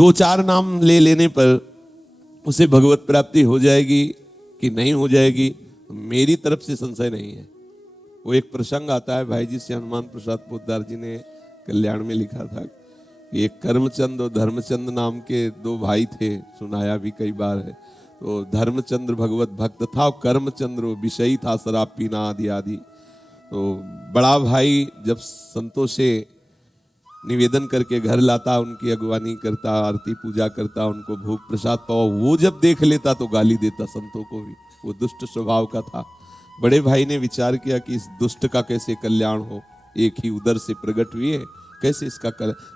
दो चार नाम ले लेने पर उसे भगवत प्राप्ति हो जाएगी कि नहीं हो जाएगी, मेरी तरफ से संशय नहीं है। वो एक प्रसंग आता है, भाई जी से हनुमान प्रसाद पोद्दार जी ने कल्याण में लिखा था कि एक कर्मचंद और धर्मचंद नाम के दो भाई थे, सुनाया भी कई बार है। तो धर्मचंद्र भगवत भक्त था और कर्मचंद्र विषयी था, शराब पीना आदि आदि। तो बड़ा भाई जब संतों से निवेदन करके घर लाता, उनकी अगवानी करता, आरती पूजा करता, उनको भोग प्रसाद पावा, वो जब देख लेता तो गाली देता संतों को भी। वो दुष्ट स्वभाव का था। बड़े भाई ने विचार किया कि इस दुष्ट का कैसे कल्याण हो, एक ही उदर से प्रकट हुए, कैसे इसका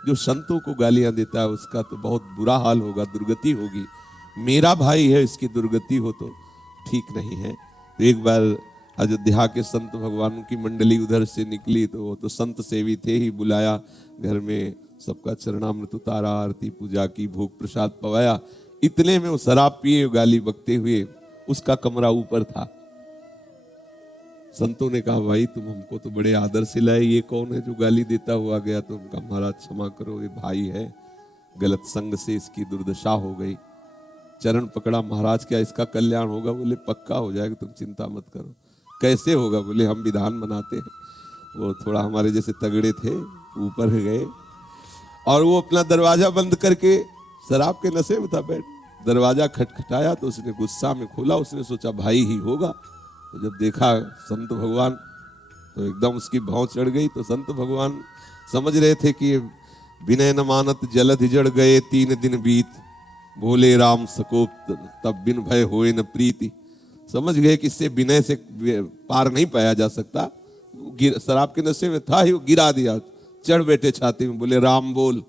जो संतों को गालियां देता है उसका तो बहुत बुरा हाल होगा, दुर्गति होगी। मेरा भाई है, इसकी दुर्गति हो तो ठीक नहीं है। तो एक बार अयोध्या के संत भगवानों की मंडली उधर से निकली, तो वो तो संत सेवी थे ही, बुलाया घर में, सबका चरणामृत उतारा, आरती पूजा की, भोग प्रसाद पवाया। इतने में वो शराब पिए गाली बकते हुए, उसका कमरा ऊपर था। संतों ने कहा भाई तुम हमको तो बड़े आदर से लाए, ये कौन है जो गाली देता हुआ गया? तो उनका महाराज क्षमा करो, ये भाई है, गलत संग से इसकी दुर्दशा हो गई। चरण पकड़ा, महाराज क्या इसका कल्याण होगा? बोले पक्का हो जाएगा, तुम चिंता मत करो। कैसे होगा? बोले हम विधान बनाते हैं। वो थोड़ा हमारे जैसे तगड़े थे, ऊपर गए और वो अपना दरवाजा बंद करके शराब के नशे में था, बैठ दरवाजा खटखटाया तो उसने गुस्सा में खोला। उसने सोचा भाई ही होगा, तो जब देखा संत भगवान तो एकदम उसकी भौं चढ़ गई। तो संत भगवान समझ रहे थे कि विनय न मानत जलध जड़ गए 3 दिन बीत, बोले राम सकोप तब बिन भय होए न प्रीति। समझ गए कि इससे विनय से पार नहीं पाया जा सकता। शराब के नशे में था ही, वो गिरा दिया, चढ़ बैठे छाती में, बोले राम बोल।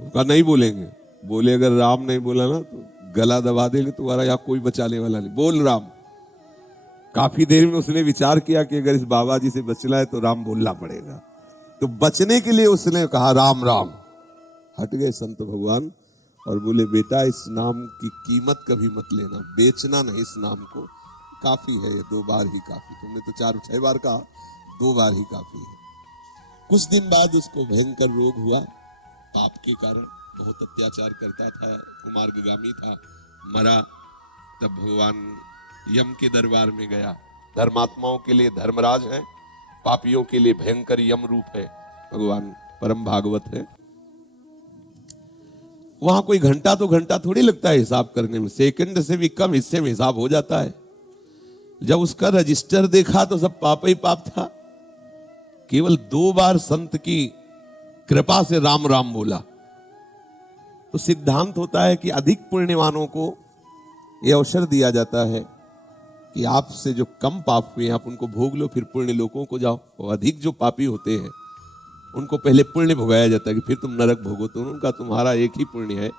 कहा नहीं बोलेंगे। बोले अगर राम नहीं बोला ना तो गला दबा देंगे, तुम्हारा यहाँ कोई बचाने वाला नहीं, बोल राम। काफी देर में उसने विचार किया कि अगर इस बाबा जी से बचना है तो राम बोलना पड़ेगा। तो बचने के लिए उसने कहा राम राम। हट गए संत भगवान और बोले बेटा इस नाम की कीमत कभी मत लेना, बेचना नहीं इस नाम को, काफी है ये, 2 बार ही काफी। तुमने तो 4-6 बार कहा, 2 बार ही काफी है। कुछ दिन बाद उसको भयंकर रोग हुआ, पाप के कारण, बहुत अत्याचार करता था, कुमार्गामी था, मरा। तब भगवान यम के दरबार में गया। धर्मात्माओं के लिए धर्मराज है, पापियों के लिए भयंकर यम रूप है भगवान, परम भागवत है। वहां कोई घंटा तो घंटा थोड़ी लगता है हिसाब करने में, सेकंड से भी कम हिस्से में हिसाब हो जाता है। जब उसका रजिस्टर देखा तो सब पाप ही पाप था। केवल 2 बार संत की कृपा से राम राम बोला। तो सिद्धांत होता है कि अधिक पुण्यवानों को यह अवसर दिया जाता है कि आपसे जो कम पाप हुए आप उनको भोग लो, फिर पुण्य लोकों को जाओ। और अधिक जो पापी होते हैं उनको पहले पुण्य भोगाया जाता है कि फिर तुम नरक भोगो। तो उनका तुम्हारा एक ही पुण्य है।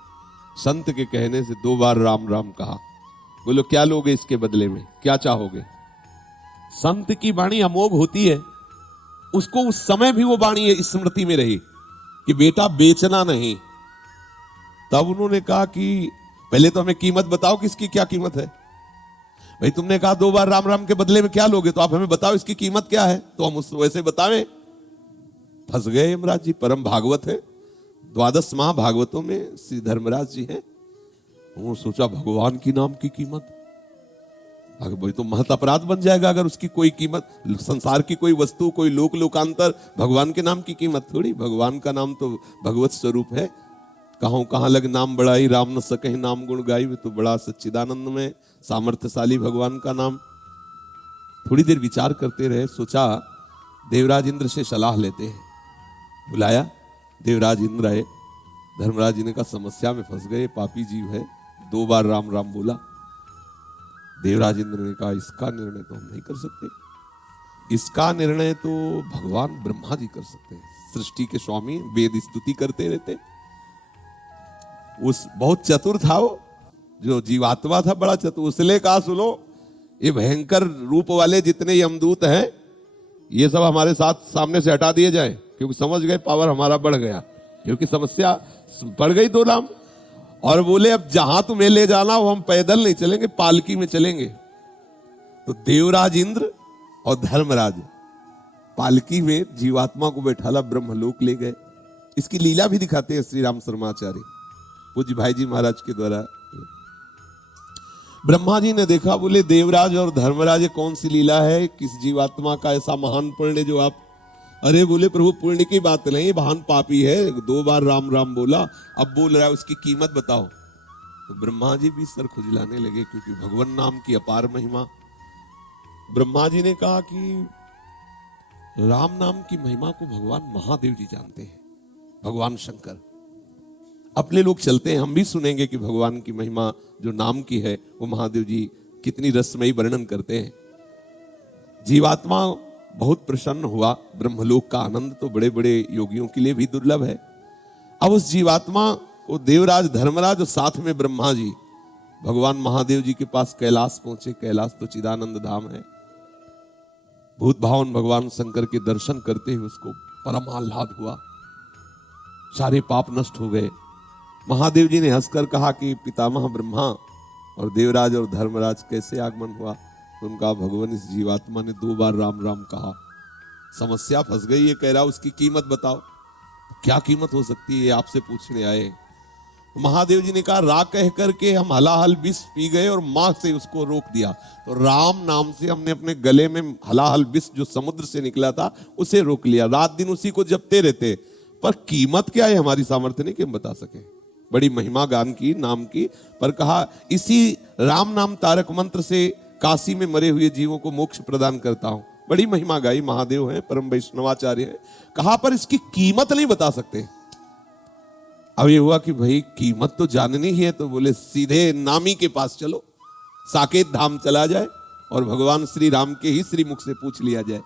संत के कहने से 2 बार राम राम कहा। बोलो क्या लोगे इसके बदले में, क्या चाहोगे? संत की वाणी अमोघ होती है, उसको उस समय भी वो वाणी स्मृति में रही कि बेटा बेचना नहीं। तब उन्होंने कहा कि पहले तो हमें कीमत बताओ कि इसकी क्या कीमत है। भाई तुमने कहा 2 बार राम राम के बदले में क्या लोगे, तो आप हमें बताओ इसकी कीमत क्या है, तो हम उस वैसे बतावें। फंस गए यमराज जी, परम भागवत है, 12 महाभागवतों में श्री धर्मराज जी हैं। वो सोचा भगवान की नाम की कीमत, अगर भाई तो महत अपराध बन जाएगा अगर उसकी कोई कीमत, संसार की कोई वस्तु, कोई लोक लोकांतर, भगवान के नाम की कीमत थोड़ी। भगवान का नाम तो भगवत स्वरूप है। कहाँ कहाँ लग नाम बढ़ाई, राम न सके नाम गुण गाई। तो बड़ा सच्चिदानंद में सामर्थ्यशाली भगवान का नाम। थोड़ी देर विचार करते रहे, सोचा देवराज इंद्र से सलाह लेते हैं। बुलाया, देवराज इंद्र आए। धर्मराज जी ने कहा समस्या में फंस गए, पापी जीव है, 2 बार राम राम बोला। देवराज इंद्र ने कहा इसका निर्णय तो हम नहीं कर सकते, इसका निर्णय तो भगवान ब्रह्मा जी कर सकते हैं, सृष्टि के स्वामी, वेद स्तुति करते रहते। उस बहुत चतुर था वो, जो जीवात्मा था बड़ा चतुर। उसने कहा सुनो, ये भयंकर रूप वाले जितने यमदूत हैं ये सब हमारे साथ सामने से हटा दिए जाएं, क्योंकि समझ गए पावर हमारा बढ़ गया, क्योंकि समस्या बढ़ गई 2 नाम। और बोले अब जहां तुम्हें ले जाना हो हम पैदल नहीं चलेंगे, पालकी में चलेंगे। तो देवराज इंद्र और धर्मराज पालकी में जीवात्मा को बैठाला, ब्रह्मलोक ले गए। इसकी लीला भी दिखाते हैं श्री राम शर्माचार्य पूज्य भाई जी महाराज के द्वारा। ब्रह्मा जी ने देखा, बोले देवराज और धर्मराज कौन सी लीला है, किस जीवात्मा का ऐसा महान पुण्य जो आप, अरे बोले प्रभु पुण्य की बात नहीं, महान पापी है, 2 बार राम राम बोला, अब बोल रहा है उसकी कीमत बताओ। तो ब्रह्मा जी भी सर खुजलाने लगे, क्योंकि भगवान नाम की अपार महिमा। ब्रह्मा जी ने कहा कि राम नाम की महिमा को भगवान महादेव जी जानते हैं, भगवान शंकर। अपने लोग चलते हैं, हम भी सुनेंगे कि भगवान की महिमा जो नाम की है वो महादेव जी कितनी रसमयी वर्णन करते हैं। जीवात्मा बहुत प्रसन्न हुआ, ब्रह्मलोक का आनंद तो बड़े बड़े योगियों के लिए भी दुर्लभ है। अब उस जीवात्मा को देवराज धर्मराज और साथ में ब्रह्मा जी भगवान महादेव जी के पास कैलाश पहुंचे। कैलाश तो चिदानंद धाम है। भूत भावन भगवान शंकर के दर्शन करते हुए उसको परम आह्लाद हुआ, सारे पाप नष्ट हो गए। महादेव जी ने हंसकर कहा कि पितामह ब्रह्मा और देवराज और धर्मराज कैसे आगमन हुआ? तो उनका भगवान इस जीवात्मा ने 2 बार राम राम कहा। समस्या फंस गई, ये कह रहा उसकी कीमत बताओ। क्या कीमत हो सकती है, आपसे पूछने आए। महादेव जी ने कहा रा कह करके हम हलाहल विष पी गए और मां से उसको रोक दिया, तो राम नाम से हमने अपने गले में हलाहल विष जो समुद्र से निकला था उसे रोक लिया। रात दिन उसी को जपते रहते, पर कीमत क्या है हमारी सामर्थ्य नहीं कि हम बता सके। बड़ी महिमा गान की नाम की, पर कहा इसी राम नाम तारक मंत्र से काशी में मरे हुए जीवों को मोक्ष प्रदान करता हूं। बड़ी महिमा गाई, महादेव हैं, परम वैष्णवाचार्य हैं। कहा पर इसकी कीमत नहीं बता सकते। अब ये हुआ कि भाई कीमत तो जाननी ही है, तो बोले सीधे नामी के पास चलो, साकेत धाम चला जाए और भगवान श्री राम के ही श्रीमुख से पूछ लिया जाए।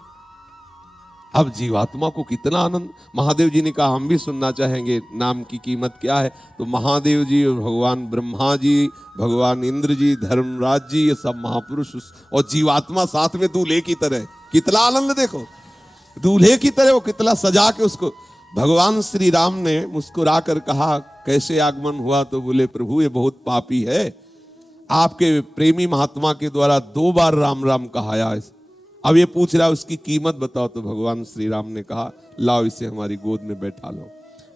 अब जीवात्मा को कितना आनंद। महादेव जी ने कहा हम भी सुनना चाहेंगे, नाम की कीमत क्या है? तो महादेव जी और भगवान ब्रह्मा जी, भगवान इंद्र जी, धर्मराज जी, ये सब महापुरुष और जीवात्मा साथ में दूल्हे की तरह। कितना आनंद देखो, दूल्हे की तरह वो कितना सजा के उसको। भगवान श्री राम ने मुस्कुरा कर कहा कैसे आगमन हुआ? तो बोले प्रभु ये बहुत पापी है, आपके प्रेमी महात्मा के द्वारा 2 बार राम राम कहाया। अब ये पूछ रहा है उसकी कीमत बताओ। तो भगवान श्री राम ने कहा लाओ इसे हमारी गोद में बैठा लो।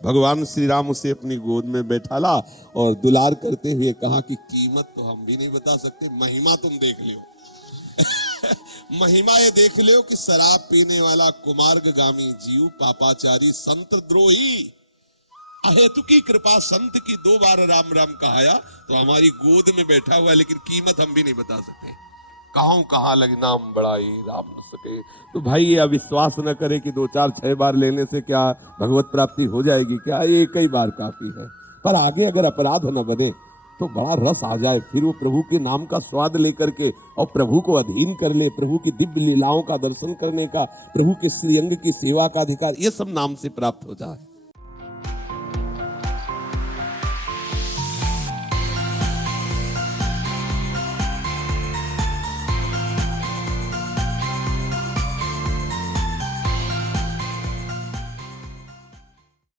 भगवान श्री राम उसे अपनी गोद में बैठाला और दुलार करते हुए कहा कि कीमत तो हम भी नहीं बता सकते, महिमा तुम देख लियो। महिमा ये देख लियो कि शराब पीने वाला कुमार्गामी जीव, पापाचारी, संत द्रोही, अहेतु की कृपा संत की 2 बार राम राम कहाया, तो हमारी गोद में बैठा हुआ है, लेकिन कीमत हम भी नहीं बता सकते। कहाँ लगी नाम बड़ाई राम न सके। तो भाई ये अविश्वास न करे कि 2, 4, 6 बार लेने से क्या भगवत प्राप्ति हो जाएगी, क्या एक ही बार काफी है। पर आगे अगर अपराध न बने तो बड़ा रस आ जाए, फिर वो प्रभु के नाम का स्वाद लेकर के और प्रभु को अधीन कर ले, प्रभु की दिव्य लीलाओं का दर्शन करने का, प्रभु के श्रीअंग की सेवा का अधिकार, ये सब नाम से प्राप्त हो जाए।